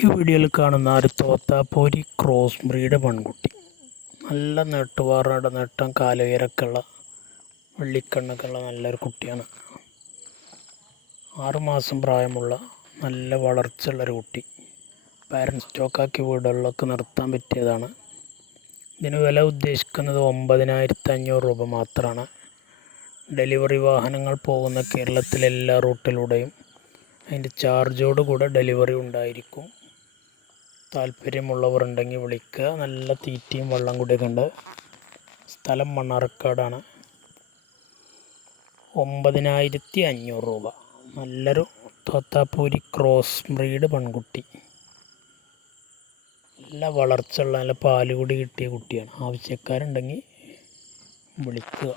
ഈ വീഡിയോയിൽ കാണുന്ന ഒരു തോത്താപ്പൂരി ക്രോസ് ബ്രീഡ് പെൺകുട്ടി. നല്ല നെട്ടുവാറയുടെ നെട്ടം കാലുയരക്കുള്ള വെള്ളിക്കണ്ണൊക്കെയുള്ള നല്ലൊരു കുട്ടിയാണ്. 6 മാസം പ്രായമുള്ള നല്ല വളർച്ചയുള്ളൊരു കുട്ടി. പാരൻറ്റ് സ്റ്റോക്കാക്കി വീടുകളിലൊക്കെ നിർത്താൻ പറ്റിയതാണ്. ഇതിന് വില ഉദ്ദേശിക്കുന്നത് 9,500 രൂപ മാത്രമാണ്. ഡെലിവറി വാഹനങ്ങൾ പോകുന്ന കേരളത്തിലെ എല്ലാ റൂട്ടിലൂടെയും അതിൻ്റെ ചാർജോട് കൂടെ ഡെലിവറി ഉണ്ടായിരിക്കും. താല്പര്യമുള്ളവർ ഉണ്ടെങ്കിൽ വിളിക്കുക. നല്ല തീറ്റയും വെള്ളം കൂടിയൊക്കെ ഉണ്ട്. സ്ഥലം മണ്ണാർക്കാടാണ്. 9,500 രൂപ. നല്ലൊരു തോത്താപ്പൂരി ക്രോസ് ബ്രീഡ് പെൺകുട്ടി. നല്ല വളർച്ചയുള്ള നല്ല പാലുകൂടി കിട്ടിയ കുട്ടിയാണ്. ആവശ്യക്കാരുണ്ടെങ്കിൽ വിളിക്കുക.